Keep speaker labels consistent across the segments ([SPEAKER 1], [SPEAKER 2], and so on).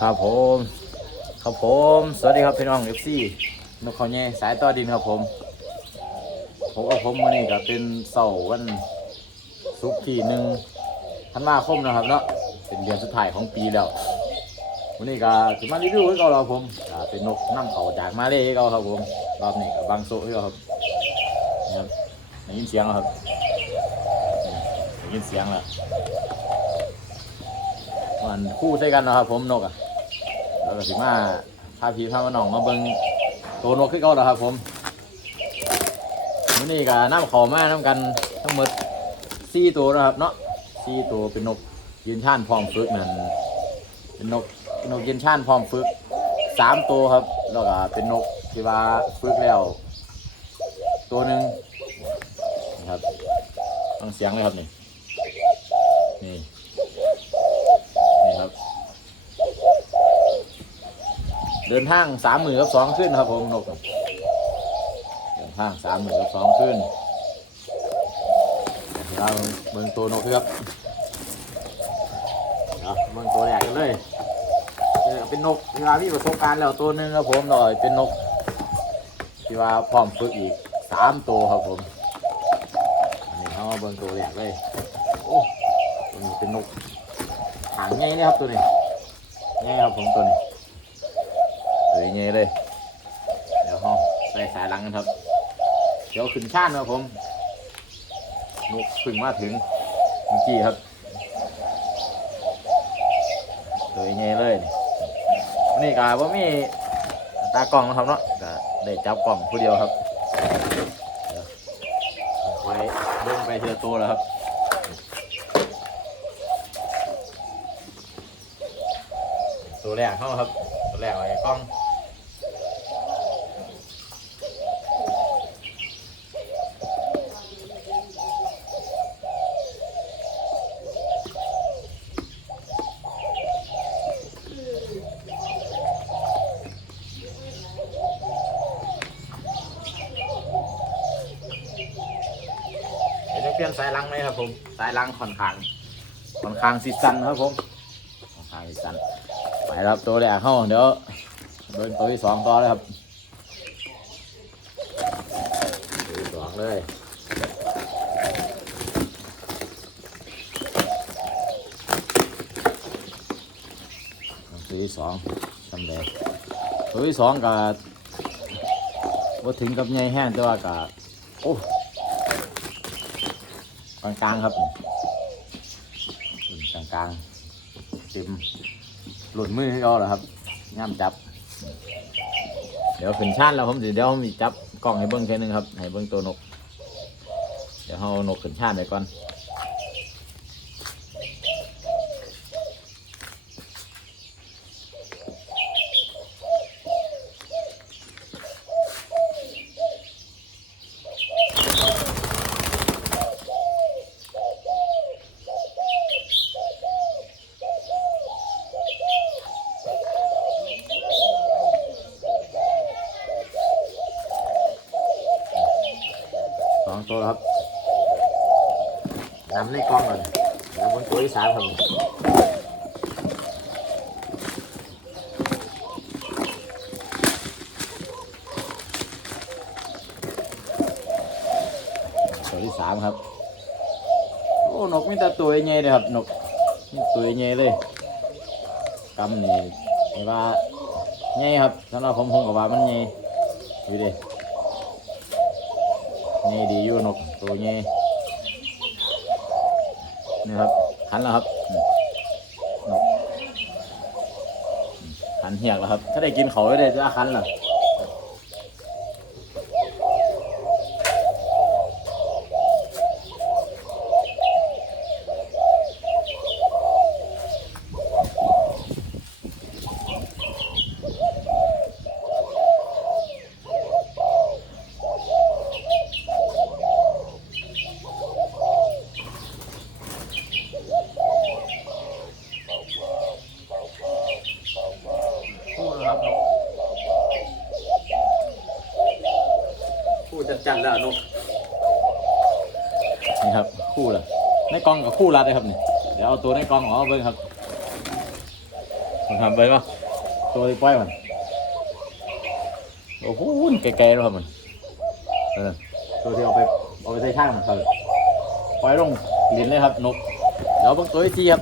[SPEAKER 1] ครับผม ครับผม สวัสดีครับพี่น้องเอฟซีนกเขาแย่สายต่อดินครับผมผมกับผมวันนี้ก็เป็นเสาร์วันศุกร์ที่หนึ่งธันวาคมนะครับเนาะเป็นเดือนสุดท้ายของปีแล้ววันนี้ก็จะมารีวิวให้เราครับผมเป็นนกน้ำเขาจากมาเลยให้เราครับผมรอบนี้กับบางโซให้เราครับนะครับได้ยินเสียงแล้วครับได้ยินเสียงแล้วมันคู่ใช่กันนะครับผมนกอะ แล้วก็สิมาพาพี่พามาน้องมาเบิ่งตัวนกขึ้นเก่าแล้วครับผมมื้อนี้ก็น้ำขามาน้ำกันทั้งหมดสี่ตัวนะครับเนาะสี่ตัวเป็นนกยืนช่านพร้อมฝึกนั่นเป็นนกเป็นนกยืนช่านพร้อมฝึกสามตัวครับ แล้วก็เป็นนกที่ว่าฝึกแล้ว ตัวหนึ่งนะครับฟังเสียงเลยครับนี่นี่ นี่ครับ เดินทางสามหมื่นกับสองขึ้นครับผมนกเดินทางสามหมื่นกับสองขึ้นเราเบิ่งตัวนกครับเอาเบิ่งตัวแรกกันเลยเป็นนกเวลามีประสบการณ์แล้วตัวหนึ่งครับผมหน่อยเป็นนกที่ว่าพร้อมฝึกอีกสามตัวครับผมนนี้เขามาเบิ่งตัวแรกเลยโอ้ตัวนี้เป็นนกหางไงเนี่ครับตัวนี้ไงครับผมตัวนี้ ตัวนี้ไงเลย เดี๋ยวห้องใส่สายหลังกันครับ เดี๋ยวขึ้นชาตินะครับผมนกพึ่งมาถึงเมื่อกี้ครับตัวนี้ไงเลยนี่กาว่ามีตากล้องนะครับเนาะก็ได้จับกล้องผู้เดียวครับไว้เดินไปทีละตัวแล้วครับตัวแรกเข้าครับตัวแรกไว้กล้อง เปลี่ยนสายลังไหมครับผมสายลังค่อนข้างค่อนข้างสิสันครับผมค่อนข้างสิสันไปครับตัวแรกเข้าเดี๋ยวเดินตัวที่สองต่อเลยครับตัวที่สองเลยตัวที่สองทำเลยตัวที่สองกับว่าถึงกับใหญ่แห้งแต่ว่ากับโอ้ กลางๆครับกลางกลางๆเต็มหลุดมือให้เขาเหรอครับง่ามจับ เดี๋ยวขึ้นชาติแล้วผมสิเดี๋ยวผมจับกล้องให้เบิ้งแค่นึงครับให้เบิ้งตัวนก เดี๋ยวเอานกขึ้นชาติไปก่อน สองตัวแล้วครับ นำในกล้องก่อนแล้วบนตัวที่สามครับตัวที่สามครับโอ้นกมีแต่ตัวใหญ่เลยครับ นี่ครับหันใหญ่ดูดินี่ดีอยู่นกตัวนี้นี่ครับขันแล้วครับหันเหียกแล้วครับ ถ้าได้กินเขาไม่ได้จะหันเหรอ คู่จัดๆแล้วนกนี่ครับคู่ละในกล่องกับคู่รัดเลยครับนี่เดี๋ยวเอาตัวในกล่องออกมาเบิ่งครับผมทำไปปะตัวที่ปล่อยมันโอ้โหไกลๆแล้วครับมันเออตัวที่เอาไปเอาไปใส่ข้างมันครับปล่อยลงลิ้นเลยครับนกเดี๋ยวเบางตัวที่สี่ครับ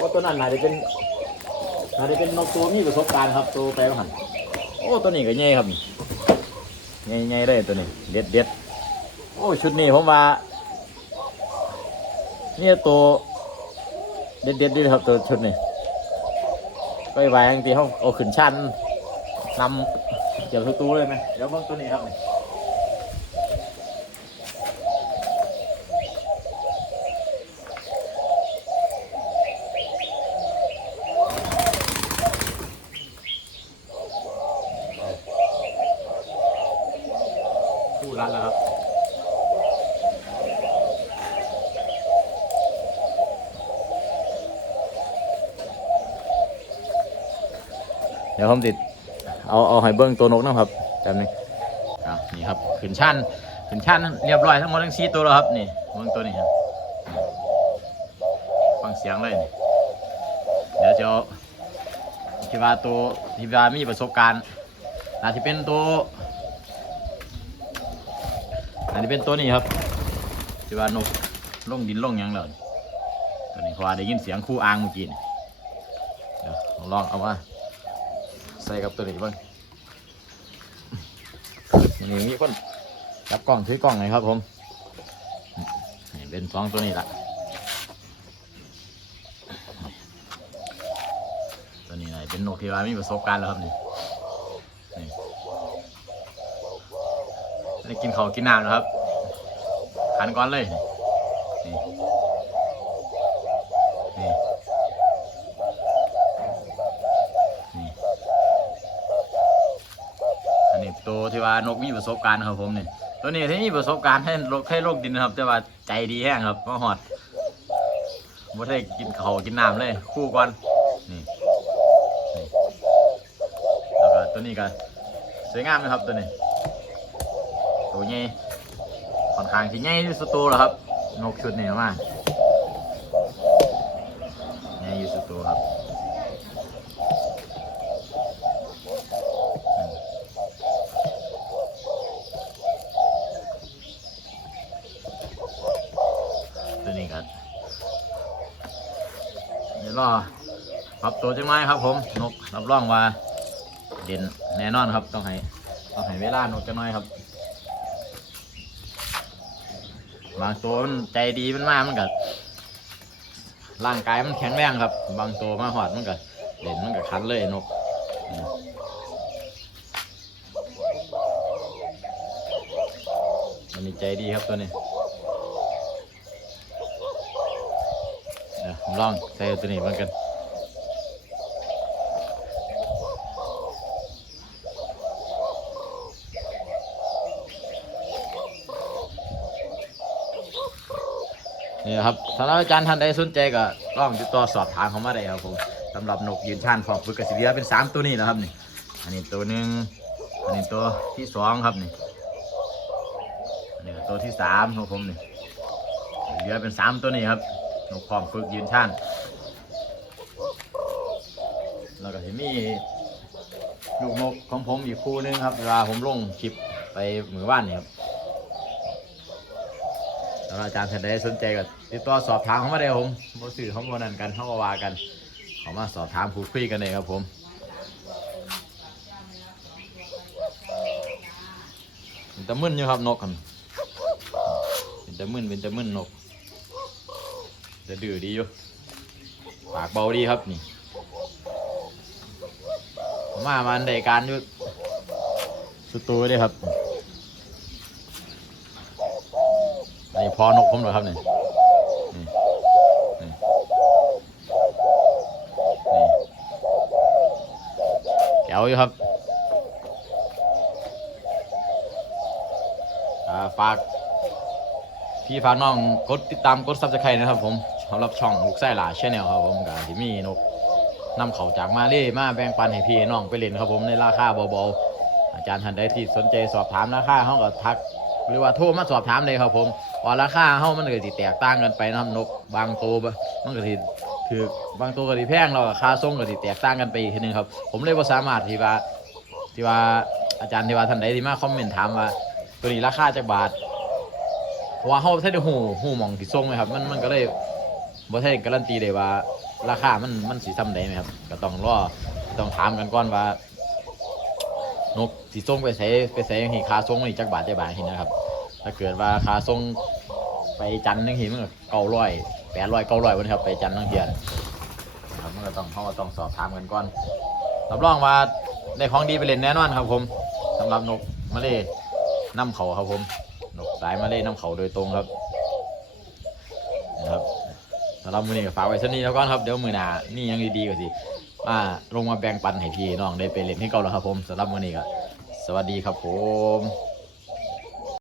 [SPEAKER 1] ว่าตัวนั้นน่าจะเป็น น่าจะเป็นนกตัวมีประสบการณ์ครับตัวไปแล้วหันโอ้ตัวนี้ก็ใหญ่ครับนี่ใหญ่เลยตัวนี้เด็ดเด็ดโอ้ชุดนี้ผมว่าเนี่ยตัวเด็ดเด็ดด้วยครับตัวชุดนี้ก็ไว้บางทีเขาเอาขึ้นชั้นนำเกี่ยวกับตู้เลยไหมเดี๋ยวเบิ่งตัวนี้ครับนี่คู่รัดแล้วครับ เดี๋ยวผมติดเอาเอาให้เบิ้งตัวนกนะครับจำนึงอะนี่ครับขึ้นชั้นขึ้นชั้นเรียบร้อยทั้งหมดทั้งสี่ตัวแล้วครับนี่เบิ้งตัวนี้ครับฟังเสียงเลยเดี๋ยวจะเอาที่ว่าตัวที่ว่ามีประสบการณ์อาจจะเป็นตัวอาจจะเป็นตัวนี้ครับที่ว่านกลงดินลงยังแล้วตัวนี้เพราได้ยินเสียงคู่อ้างเมื่อกี้เดี๋ยวลองเอามา ส่กับตัวนี้บ้างนี่มีคนจับกล้องถือกล้องหน่อยครับผมเป็นสองตัวนี้ละตัวนี้ไหนเป็นนกที่ว่ามีประสบการณ์แล้วครับนี่นี่กินข้าวกินน้ำนะครับขันก้อนเลยนี่นี่นี่ อันนี้ตัว ที่ว่านกมีประสบการณ์ครับผมนี่ตัวนี้ที่มีประสบการณ์ให้โลกให้โลกดินครับ แต่ว่าใจดีแห้งครับมาหอดไม่ได้กินเขาวกินน้ำเลย คู่ก่อนนี่นี่แล้วก็ตัวนี้ก็สวยงามนะครับตัวนี้ตัวใหญ่ค่อนข้างที่ใหญ่ที่สุดตัวแล้วครับนกชุดนี้มากใหญ่ที่สุดตัวครับ ตัวนี้ครับ เดี๋ยวรอปรับตัวจังไหมครับ ผมนกรับรองว่า เด่นแน่นอนครับต้องให้ต้องให้เวลานกจะน้อยครับบางตัวมันใจดีมันมากมันก็ร่างกายมันแข็งแรงครับ บางตัวมาหอดมันก็เด่นมันก็คันเลยนกอันนี่ใจดีครับตัวนี้ เดี๋ยวผม ลองใส่ตัวนี้เหมือนกันนี่ครับสำหรับอาจารย์ท่านใดสนใจก็ลองติดต่อสอบถามเขามาได้ครับผมสำหรับนกยืนชานฟอร์มฝึกกระสิเวียเป็นสามตัวนี้นะครับนี่ อันนี้ตัวหนึ่งอันนี้ตัวที่สองครับนี่อันนี้ตัวที่สามของผมนี่เหลือเป็นสามตัวนี้ครับ นกพร้อมฝึกยืนช่านแล้วก็จะมีลูกนกของผมอีกคู่หนึงครับเวลาผมลงคลิปไปหมือบ้านนี่ครับแล้วอาจารย์ท่านใดสนใจก็ติดต่อสอบถามเขามาได้ครับผมบสื่อเขาบนั่นกันเขาก็ว่ากันเขามาสอบถามพูดคุยกันเลยครับผมเป็นตะมึนอยู่ครับนกกันเป็นตะมึนเป็นตะมึนนก จะดื้อดีอยู่ปากเบาดีครับนี่มมามันได้การอยู่สุดตัวเลยครับนนี้พอนกผมเหรอครับนี่แก้วอยู่ครับอ่าฝากพี่ฝากน้องกดติดตามกดซับสไครต์นะครับผม สำหรับช่องลูกไส้หลาชแนลครับผมกับที่มีนกนำเขาจากมาเล่มาแบ่งปันให้พี่น้องไปเล่นครับผมในราคาเบาๆอาจารย์ท่านใดที่สนใจสอบถามราคาเขาก็ทัก หรือว่าโทรมาสอบถามเลยครับผมว่าราคาเฮามันก็สิแตกต่างกันไปนะครับนกบางตัวบมันก็สิถือบางตัวก็สิแพงแล้วก็ค่าส่งก็สิแตกต่างกันไปอีกทีหนึงครับ ผมเลยบ่สามารถที่ว่าที่ว่าอาจารย์ที่ว่าท่านใดที่มาคอมเมนต์ถามว่า ตัวนี้ราคาจักบาทว่าเฮาบ่ทันได้ฮู้ฮู้หม่องที่ส่งไหมครับมันมันก็เลย บ่ทันการันตีได้ว่า ราคามันมันสิซ้ำใดไหมครับ ก็ต้องรอต้องถามกันก่อนว่านกสีส่งไปใส่ไปใส่ยังหีคาส่งนี่จักบาทจักบาทหินนะครับ ถ้าเกิดว่าคาส่งไปจันทร์นึงหินมันก็เก้าร้อยแปดร้อยเก้าร้อยวันครับไปจันทังเทียนครับมันก็ต้องเขาก็ต้องสอบถามกันก่อนรับรองว่าได้ของดีไปเล่นแน่นอนครับ ผมสำหรับนกมาเล่น้ำเขาครับผมนกสายมาเล่น้ำเขาโดยตรงครับนะครับ สำหรับมือนี้ก็ฝากไว้เท่นนี้แล้วก่อนครับเดี๋ยวมือหน้านี่ยังดีๆกว่าสิมาลงมาแบ่งปันให้พี่น้องได้ไปเล่นให้เก่าแล้วครับผมสำหรับวันนี้ก็สวัสดีครับผม